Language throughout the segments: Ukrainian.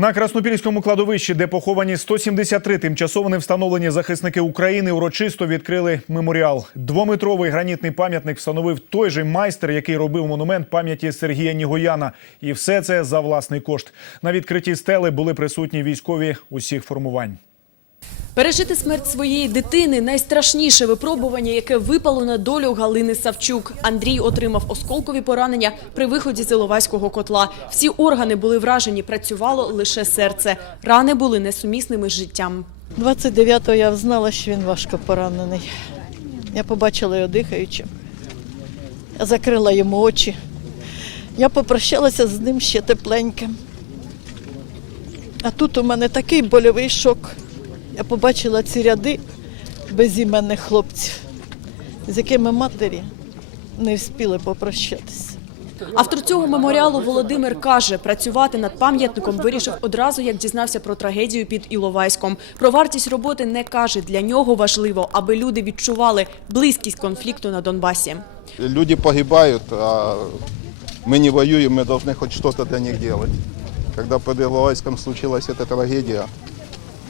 На Краснопільському кладовищі, де поховані 173 тимчасово не встановлені захисники України, урочисто відкрили меморіал. Двометровий гранітний пам'ятник встановив той же майстер, який робив монумент пам'яті Сергія Нігояна. І все це за власний кошт. На відкритті стели були присутні військові усіх формувань. Пережити смерть своєї дитини найстрашніше випробування, яке випало на долю Галини Савчук. Андрій отримав осколкові поранення при виході з Іловайського котла. Всі органи були вражені, працювало лише серце. Рани були несумісними з життям. 29-го я знала, що він важко поранений. Я побачила його дихаючим. Я закрила йому очі. Я попрощалася з ним ще тепленьким. А тут у мене такий больовий шок. Я побачила ці ряди безіменних хлопців, з якими матері не встигли попрощатися. Автор цього меморіалу Володимир каже, працювати над пам'ятником вирішив одразу, як дізнався про трагедію під Іловайськом. Про вартість роботи не каже. Для нього важливо, аби люди відчували близькість конфлікту на Донбасі. Люди погибают, а мы не воюем, мы должны хоть что-то для них делать. Когда под Иловайском случилась эта трагедия,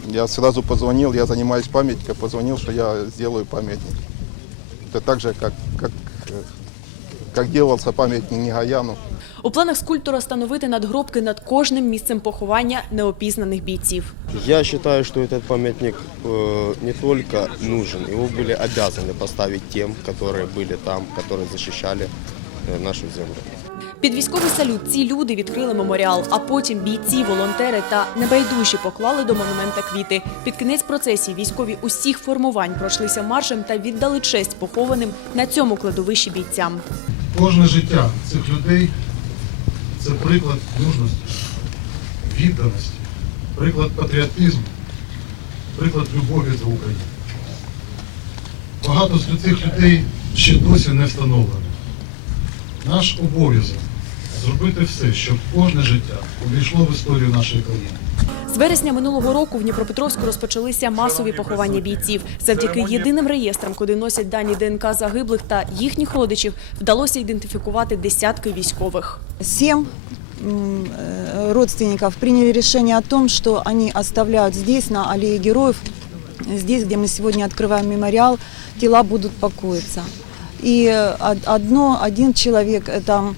я сразу позвонил, я занимаюсь памятником, позвонил, что я сделаю памятник. Это так же, как, как, э, как делался памятник Негаяну. У планах скульптора встановити надгробки над кожним місцем поховання неопізнаних бійців. Я считаю, что этот памятник э, не только нужен, его были обязаны поставить тем, которые были там, которые защищали э, нашу землю. Під військовий салют ці люди відкрили меморіал, а потім бійці, волонтери та небайдужі поклали до монумента квіти. Під кінець процесії військові усіх формувань пройшлися маршем та віддали честь похованим на цьому кладовищі бійцям. Кожне життя цих людей це приклад мужності, відданості, приклад патріотизму, приклад любові до України. Багато з цих людей ще досі не встановлено. Наш обов'язок зробити все, щоб кожне життя увійшло в історію нашої країни. З вересня минулого року в Дніпропетровську розпочалися масові поховання бійців. Завдяки єдиним реєстрам, куди носять дані ДНК загиблих та їхніх родичів, вдалося ідентифікувати десятки військових. Семь м, э, родственников приняли решение о том, что они оставляют здесь, на аллее героев, здесь, где мы сегодня открываем мемориал, тела будут покоиться. И э, од- одно, один человек, это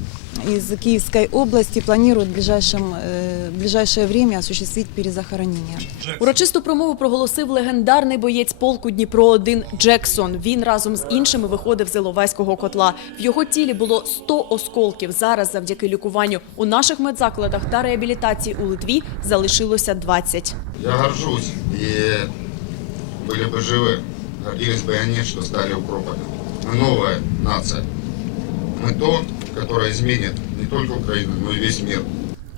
из Киевской области, планирует в, ближайшем, э, в ближайшее время осуществить перезахоронение. Урочисту промову проголосив легендарний боєць полку Дніпро 1 Джексон. Він разом з іншими виходив з Іловайського котла. В його тілі було 100 осколків. Зараз, завдяки лікуванню у наших медзакладах та реабілітації у Литві залишилося 20. Я горжусь, и были бы живы, гордились бы и они, что стали укропами. Новая нация. Мы то, которое изменит не только Украину, но и весь мир.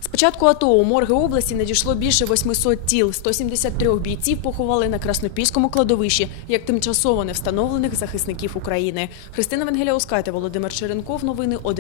З початку АТО у морги області надійшло більше 800 тіл. 173 бійців поховали на Краснопільському кладовищі як тимчасово не встановлених захисників України. Христина Венгеля Оскайте, Володимир Черенков. Новини 11.